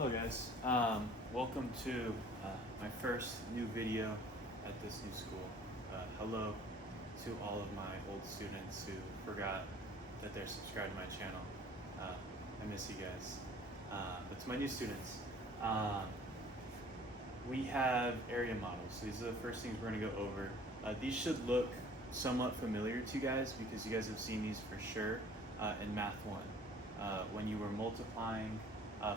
Hello guys, welcome to my first new video at this new school. Hello to all of my old students who forgot that they're subscribed to my channel. I miss you guys. But to my new students, we have area models. So these are the first things we're going to go over. These should look somewhat familiar to you guys because you guys have seen these for sure in Math 1 when you were multiplying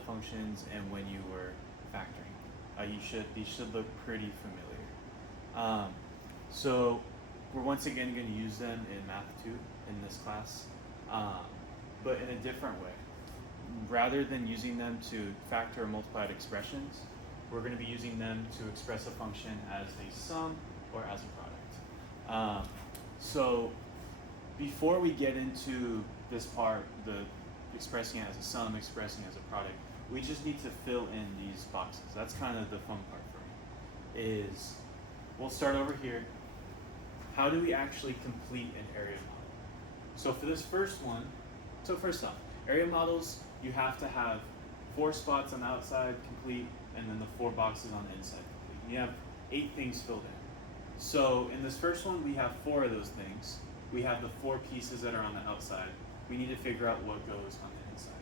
functions and when you were factoring. These should look pretty familiar. So we're once again going to use them in Math 2 in this class, but in a different way. Rather than using them to factor or multiply expressions, we're going to be using them to express a function as a sum or as a product. So before we get into this part, the expressing it as a sum, expressing it as a product, we just need to fill in these boxes. That's kind of the fun part for me, is we'll start over here. How do we actually complete an area model? So for this first one, so first off, area models, you have to have 4 spots on the outside complete and then the 4 boxes on the inside complete. You have 8 things filled in. So in this first one, we have 4 of those things. We have the 4 pieces that are on the outside. We need to figure out what goes on the inside.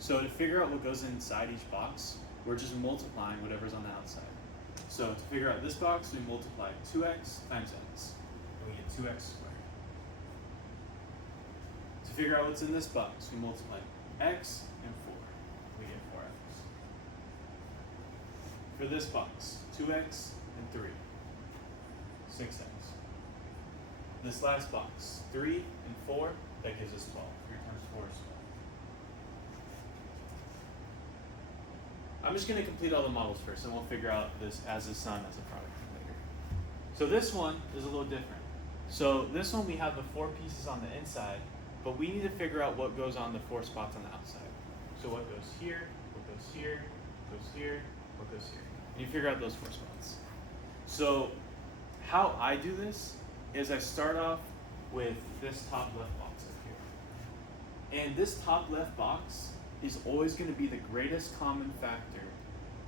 So to figure out what goes inside each box, we're just multiplying whatever's on the outside. So to figure out this box, we multiply 2x times x, and we get 2x squared. To figure out what's in this box, we multiply x and 4, we get 4x. For this box, 2x and 3, 6x. This last box, 3 and 4, that gives us 12. 3 times 4 is 12. I'm just going to complete all the models first, and we'll figure out this as a sum, as a product later. So this one is a little different. So this one we have the 4 pieces on the inside, but we need to figure out what goes on the 4 spots on the outside. So what goes here, what goes here, what goes here, what goes here. And you figure out those 4 spots. So how I do this is I start off with this top left box up here. And this top left box is always going to be the greatest common factor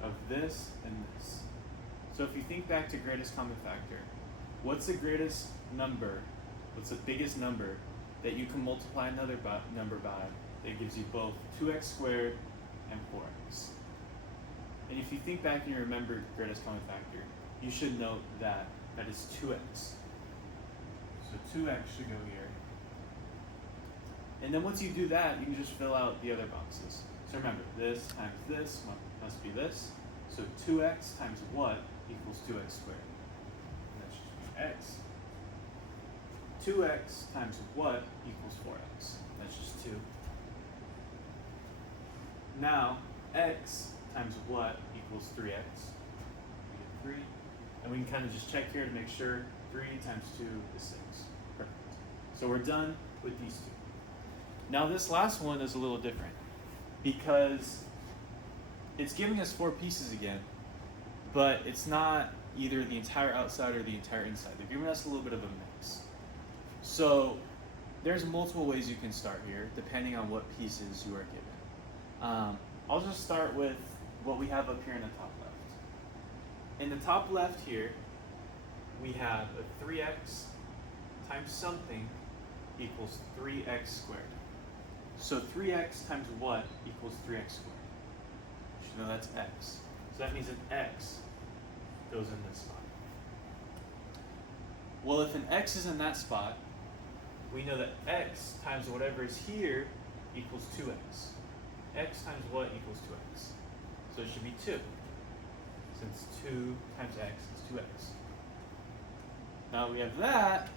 of this and this. So if you think back to greatest common factor, what's the greatest number, what's the biggest number that you can multiply another number by that gives you both 2x squared and 4x? And if you think back and you remember greatest common factor, you should note that that is 2x. So 2x should go here. And then once you do that, you can just fill out the other boxes. So remember, this times this must be this. So 2x times what equals 2x squared? And that should be x. 2x times what equals 4x? That's just 2. Now, x times what equals 3x? We get 3. And we can kind of just check here to make sure 3 times 2 is 6. Perfect. So we're done with these 2. Now this last one is a little different because it's giving us 4 pieces again, but it's not either the entire outside or the entire inside. They're giving us a little bit of a mix. So there's multiple ways you can start here depending on what pieces you are given. I'll just start with what we have up here in the top left. In the top left here, we have a 3x times something equals 3x squared. So 3x times what equals 3x squared? You should know that's x. So that means an x goes in this spot. Well, if an x is in that spot, we know that x times whatever is here equals 2x. X times what equals 2x? So it should be 2. Since 2 times x is 2x. Now we have that,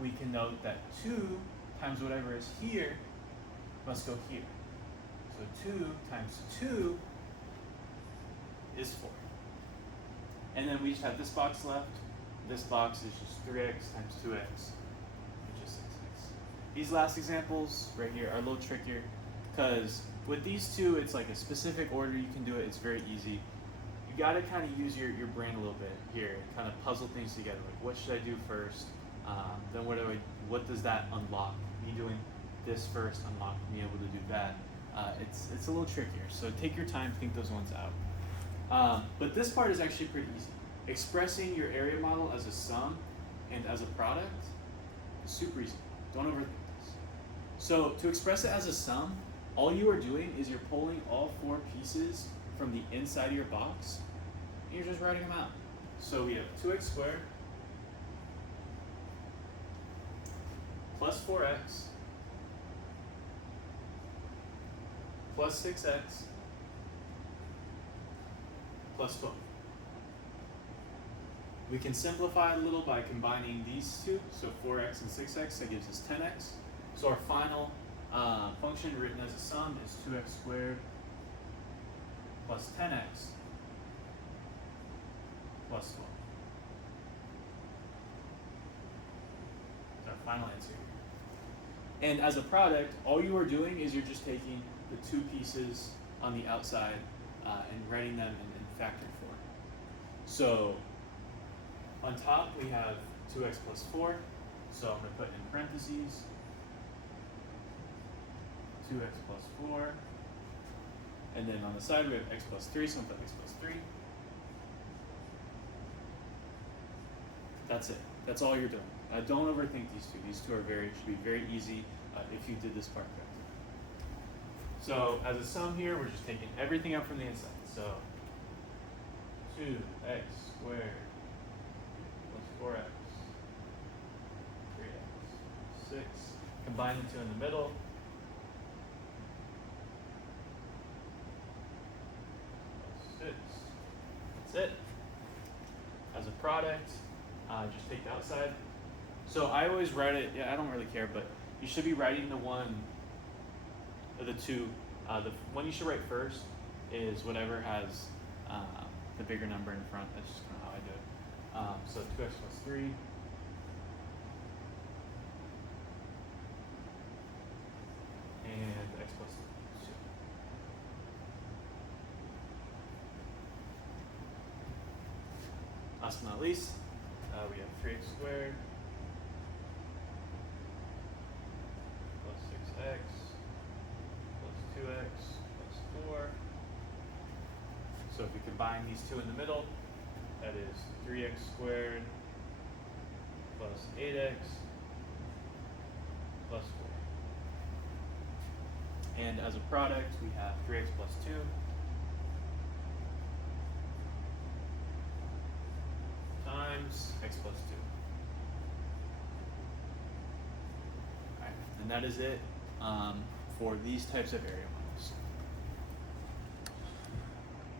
we can note that 2 times whatever is here must go here. So 2 times 2 is 4. And then we just have this box left. This box is just 3x times 2x, which is 6x. These last examples right here are a little trickier because with these 2, it's like a specific order you can do it. It's very easy. You got to kind of use your brain a little bit here, kind of puzzle things together. Like, what should I do first? Then what does that unlock? Me doing this first unlock me able to do that. It's a little trickier. So take your time, think those ones out. But this part is actually pretty easy. Expressing your area model as a sum and as a product is super easy. Don't overthink this. So to express it as a sum, all you are doing is you're pulling all four pieces from the inside of your box, and you're just writing them out. So we have 2x squared plus 4x plus 6x plus 12. We can simplify a little by combining these two, so 4x and 6x, that gives us 10x. So our final function written as a sum is 2x squared plus 10x plus 12. That's our final answer. And as a product, all you are doing is you're just taking the two pieces on the outside and writing them in factored form. So on top we have 2x plus 4, so I'm going to put in parentheses 2x plus 4, and then on the side we have x plus 3, so I'm going to put x plus 3. That's it. That's all you're doing. Don't overthink these two. These two are should be very easy if you did this part correctly. So as a sum here, we're just taking everything out from the inside. So 2x squared plus 4x, 3x, 6. Combine the two in the middle. Plus 6. That's it. As a product, just take the outside. So I always write it, I don't really care, but you should be writing the one, the two, the one you should write first is whatever has the bigger number in front. That's just kind of how I do it. So 2x plus 3. And x plus 2. Last but not least, we have 3x squared plus 6x plus 2x plus 4. So if we combine these two in the middle, that is 3x squared plus 8x plus 4. And as a product, we have 3x plus 2 times x plus 2. All right, and that is it for these types of area models.